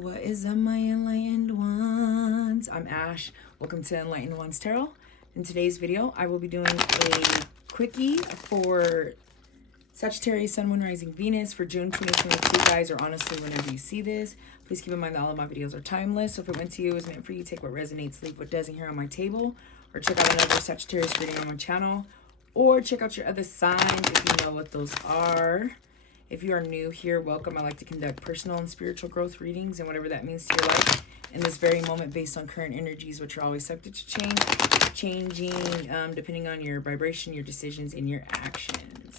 What is up, my Enlightened Ones? I'm Ash. Welcome to Enlightened Ones Tarot. In today's video, I will be doing a quickie for Sagittarius, Sun, Moon, Rising, Venus for June 2022, guys, or honestly, whenever you see this. Please keep in mind that all of my videos are timeless, so if it went to you, it was meant for you. Take what resonates, leave what doesn't here on my table, or check out another Sagittarius reading on my channel, or check out your other signs if you know what those are. If you are new here, welcome. I like to conduct personal and spiritual growth readings and whatever that means to your life in this very moment based on current energies, which are always subject to change, changing depending on your vibration, your decisions, and your actions.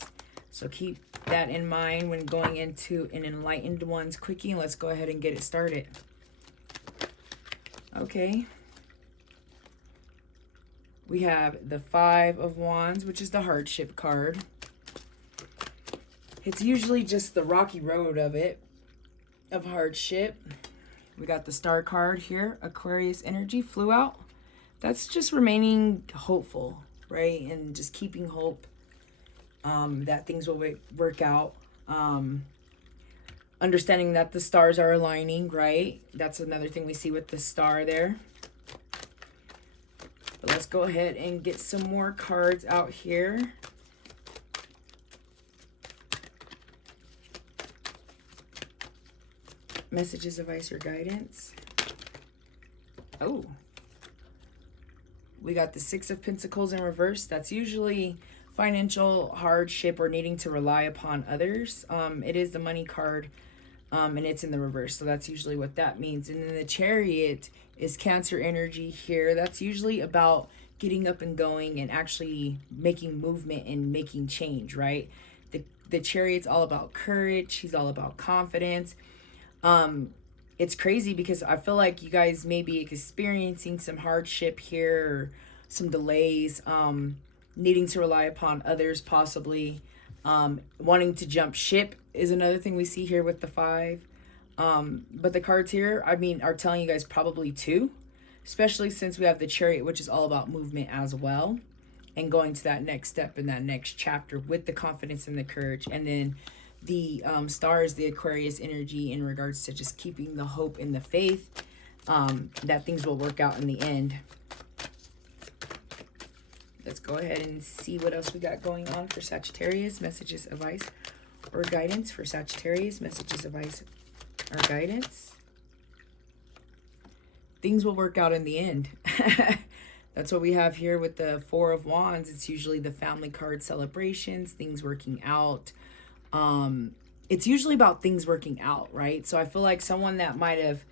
So keep that in mind when going into an Enlightened Ones quickie, and let's go ahead and get it started. Okay. We have the Five of Wands, which is the hardship card. It's usually just the rocky road of hardship. We got the Star card here. Aquarius energy flew out. That's just remaining hopeful, right? And just keeping hope that things will work out. Understanding that the stars are aligning, right? That's another thing we see with the star there. But let's go ahead and get some more cards out here. Messages, advice, or guidance. Oh. We got the Six of Pentacles in reverse. That's usually financial hardship or needing to rely upon others. It is the money card, and it's in the reverse. So that's usually what that means. And then the Chariot is Cancer energy here. That's usually about getting up and going and actually making movement and making change, right? The Chariot's all about courage. He's all about confidence. It's crazy because I feel like you guys may be experiencing some hardship here, or some delays, needing to rely upon others possibly, wanting to jump ship is another thing we see here with the Five. But the cards here, I mean, are telling you guys probably two, especially since we have the Chariot, which is all about movement as well, and going to that next step in that next chapter with the confidence and the courage. And then the stars, the Aquarius energy in regards to just keeping the hope and the faith that things will work out in the end. Let's go ahead and see what else we got going on for Sagittarius. Messages, advice, or guidance for Sagittarius. Messages, advice, or guidance. Things will work out in the end. That's what we have here with the Four of Wands. It's usually the family card, celebrations, things working out. It's usually about things working out, right? So I feel like someone that might have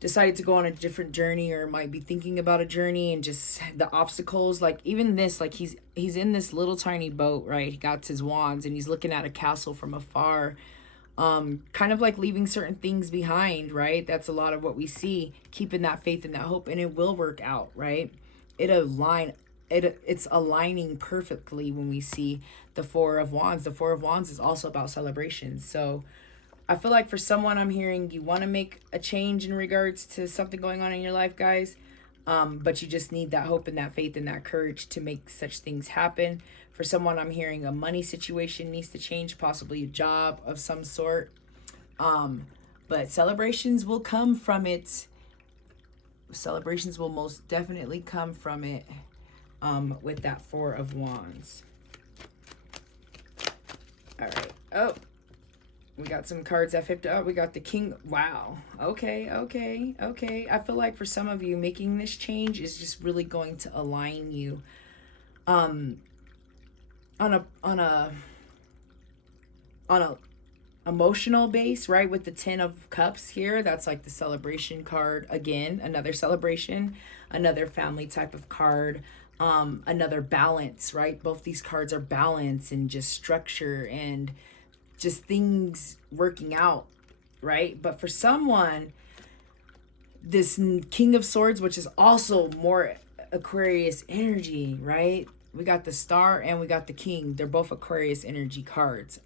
decided to go on a different journey, or might be thinking about a journey, and just the obstacles, like even this, like he's in this little tiny boat, right? He got his wands and he's looking at a castle from afar, kind of like leaving certain things behind, right? That's a lot of what we see, keeping that faith and that hope, and it will work out, right? It's aligning perfectly when we see the Four of Wands. The Four of Wands is also about celebrations. So I feel like for someone, I'm hearing you want to make a change in regards to something going on in your life, guys. But you just need that hope and that faith and that courage to make such things happen. For someone, I'm hearing a money situation needs to change, possibly a job of some sort. But celebrations will come from it. Celebrations will most definitely come from it. With that Four of Wands. All right. Oh, we got some cards that flipped up. We got the King. Wow. Okay. I feel like for some of you, making this change is just really going to align you on a emotional base, right? With the Ten of Cups here, that's like the celebration card again. Another celebration, another family type of card. Another balance, right? Both these cards are balance and just structure and just things working out, right? But for someone, this King of Swords, which is also more Aquarius energy, right? We got the Star and we got the King. They're both Aquarius energy cards.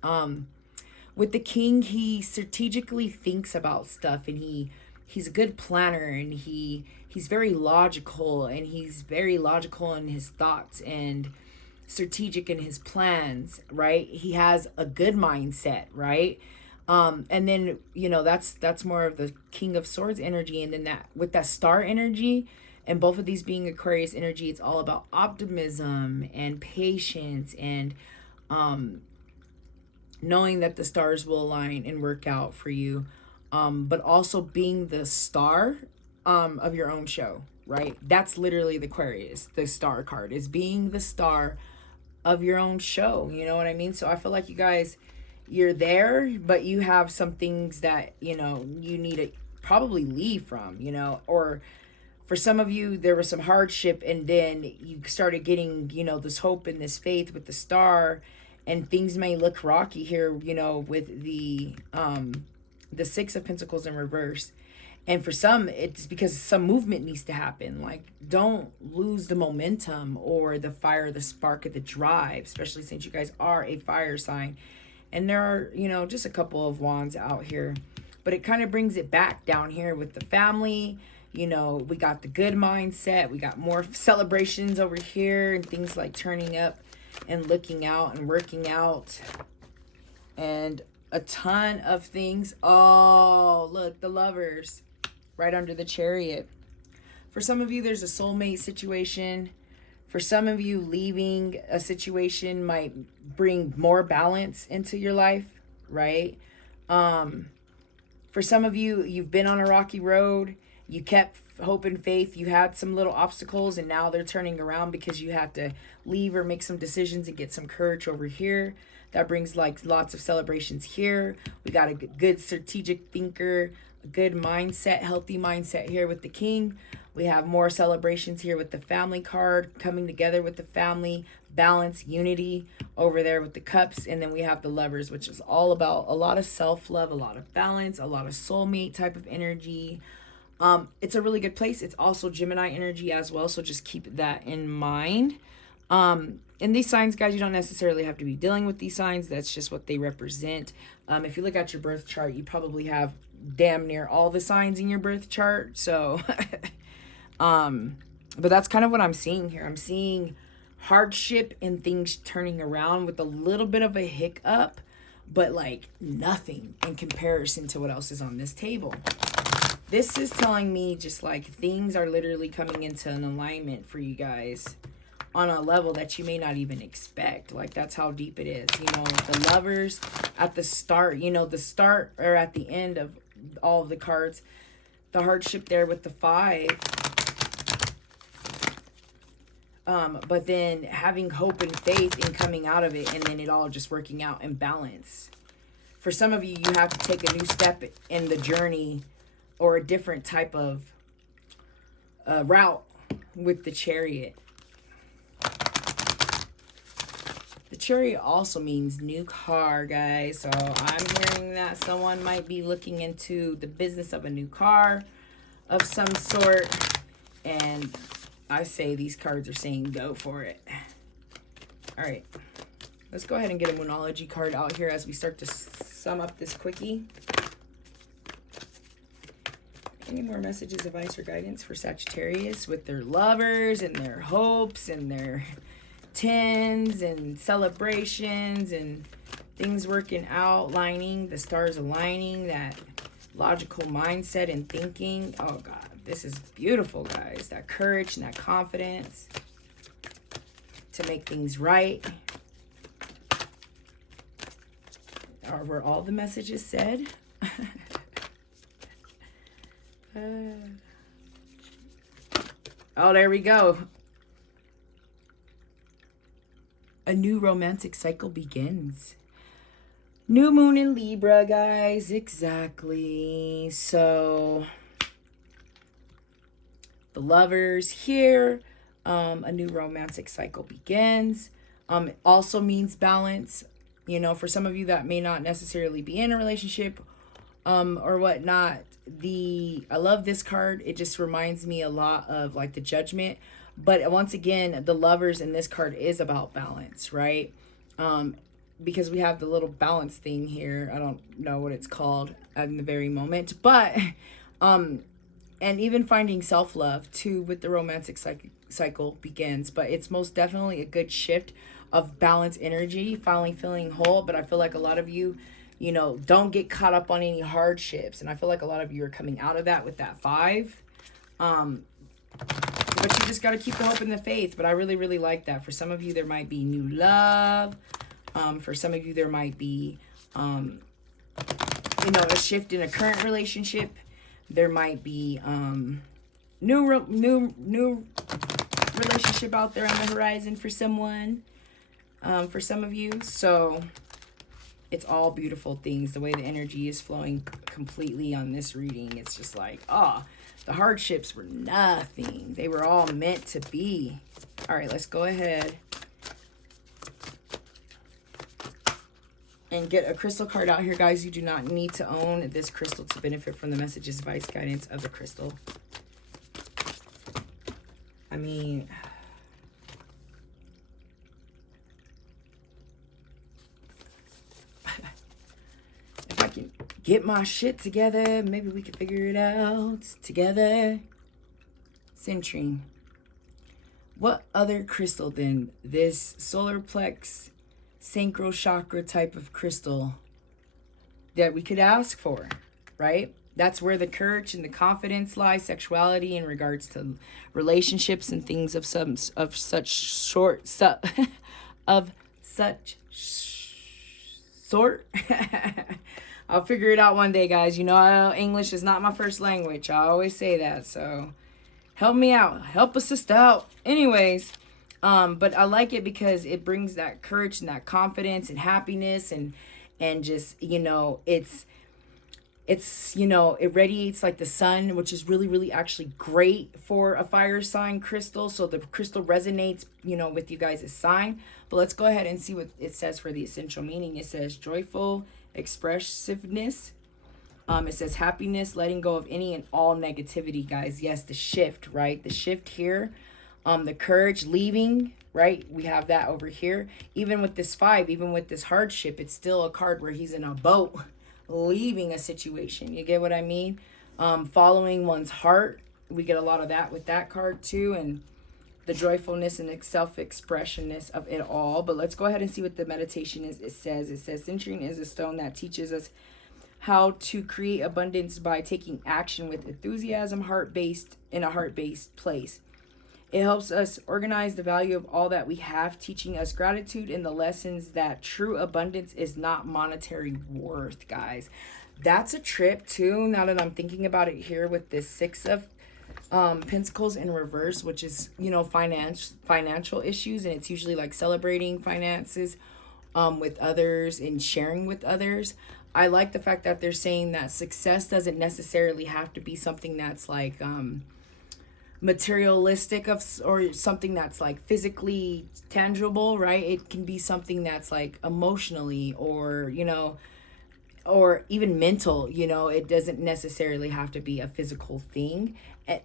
With the King, he strategically thinks about stuff, and he's a good planner, and he's very logical, and he's very logical in his thoughts and strategic in his plans, right? He has a good mindset, right? And then, you know, that's more of the King of Swords energy. And then that with that star energy, and both of these being Aquarius energy, it's all about optimism and patience and knowing that the stars will align and work out for you. But also being the star of your own show, right? That's literally the Aquarius, the star card, is being the star of your own show. You know what I mean? So I feel like you guys, you're there, but you have some things that, you know, you need to probably leave from, you know, or for some of you, there was some hardship and then you started getting, you know, this hope and this faith with the star, and things may look rocky here, you know, with the Six of Pentacles in reverse. And for some, it's because some movement needs to happen. Like, don't lose the momentum or the fire, the spark of the drive, especially since you guys are a fire sign. And there are, you know, just a couple of wands out here. But it kind of brings it back down here with the family. You know, we got the good mindset. We got more celebrations over here and things like turning up and looking out and working out. And a ton of things. Oh, look, the Lovers right under the Chariot. For some of you, there's a soulmate situation. For some of you, leaving a situation might bring more balance into your life, right? For some of you, you've been on a rocky road. You kept hope and faith. You had some little obstacles, and now they're turning around because you had to leave or make some decisions and get some courage over here. That brings like lots of celebrations here. We got a good strategic thinker, a good mindset, healthy mindset here with the King. We have more celebrations here with the family card, coming together with the family, balance, unity over there with the Cups. And then we have the Lovers, which is all about a lot of self-love, a lot of balance, a lot of soulmate type of energy. It's a really good place. It's also Gemini energy as well, so just keep that in mind. In these signs, guys, you don't necessarily have to be dealing with these signs. That's just what they represent. If you look at your birth chart, you probably have damn near all the signs in your birth chart. So, but that's kind of what I'm seeing here. I'm seeing hardship and things turning around with a little bit of a hiccup, but like nothing in comparison to what else is on this table. This is telling me just like things are literally coming into an alignment for you guys on a level that you may not even expect. Like, that's how deep it is. You know, the Lovers at the start, you know, the start or at the end of all of the cards, the hardship there with the 5. But then having hope and faith in coming out of it, and then it all just working out in balance. For some of you, you have to take a new step in the journey or a different type of route with the Chariot. The Chariot also means new car, guys. So I'm hearing that someone might be looking into the business of a new car of some sort. And I say these cards are saying go for it. All right. Let's go ahead and get a Moonology card out here as we start to sum up this quickie. Any more messages, advice, or guidance for Sagittarius with their lovers and their hopes and their 10s and celebrations and things working out, lining, the stars aligning, that logical mindset and thinking. Oh God, this is beautiful, guys. That courage and that confidence to make things right. Were all the messages said? Oh, there we go. A new romantic cycle begins. New moon in Libra, guys. Exactly. So, the Lovers here. A new romantic cycle begins. It also means balance. You know, for some of you that may not necessarily be in a relationship or whatnot, I love this card. It just reminds me a lot of like the Judgment. But once again, the Lovers in this card is about balance, right? Because we have the little balance thing here. I don't know what it's called in the very moment. But, and even finding self-love too with the romantic cycle begins. But it's most definitely a good shift of balance energy, finally feeling whole. But I feel like a lot of you You know, don't get caught up on any hardships. And I feel like a lot of you are coming out of that with that 5. But you just got to keep the hope and the faith. But I really, really like that. For some of you, there might be new love. For some of you, there might be, you know, a shift in a current relationship. There might be new relationship out there on the horizon for someone. For some of you. So it's all beautiful things. The way the energy is flowing completely on this reading, it's just like, oh, the hardships were nothing. They were all meant to be. All right, let's go ahead and get a crystal card out here, guys. You do not need to own this crystal to benefit from the messages, advice, guidance of the crystal. I mean, if I can get my shit together, maybe we can figure it out together. Citrine. What other crystal than this solar plex, sacral chakra type of crystal that we could ask for, right? That's where the courage and the confidence lies, sexuality in regards to relationships and things of such sort. I'll figure it out one day, guys. You know, English is not my first language. I always say that. So help me out. Help a sister out. Anyways, but I like it because it brings that courage and that confidence and happiness and just, you know, it's, you know, it radiates like the sun, which is really, really actually great for a fire sign crystal. So the crystal resonates, you know, with you guys' sign. But let's go ahead and see what it says for the essential meaning. It says joyful expressiveness. It says happiness, letting go of any and all negativity, guys. Yes, the shift, right? The shift here. The courage, leaving, right? We have that over here. Even with this 5, even with this hardship, it's still a card where he's in a boat leaving a situation. You get what I mean? Following one's heart. We get a lot of that with that card too. And the joyfulness and self-expressionness of it all. But let's go ahead and see what the meditation is. It says Citrine is a stone that teaches us how to create abundance by taking action with enthusiasm, in a heart-based place. It helps us organize the value of all that we have, teaching us gratitude and the lessons that true abundance is not monetary worth, guys. That's a trip too, now that I'm thinking about it here with this 6 of Pentacles in reverse, which is, you know, financial issues. And it's usually like celebrating finances with others and sharing with others. I like the fact that they're saying that success doesn't necessarily have to be something that's like materialistic or something that's like physically tangible, right? It can be something that's like emotionally or, you know, or even mental. You know, it doesn't necessarily have to be a physical thing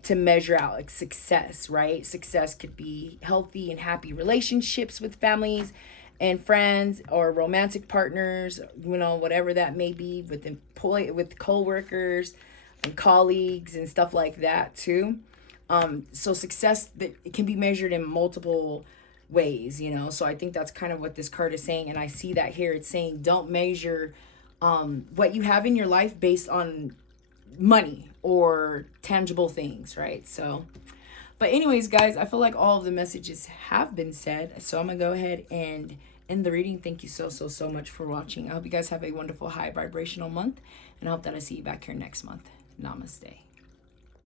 to measure out like success, right? Success could be healthy and happy relationships with families and friends or romantic partners, you know, whatever that may be, with co-workers and colleagues and stuff like that too. So success, it can be measured in multiple ways, you know. So I think that's kind of what this card is saying. And I see that here. It's saying don't measure what you have in your life based on money or tangible things, right? So, but anyways, guys, I feel like all of the messages have been said. So I'm going to go ahead and end the reading. Thank you so much for watching. I hope you guys have a wonderful high vibrational month. And I hope that I see you back here next month. Namaste.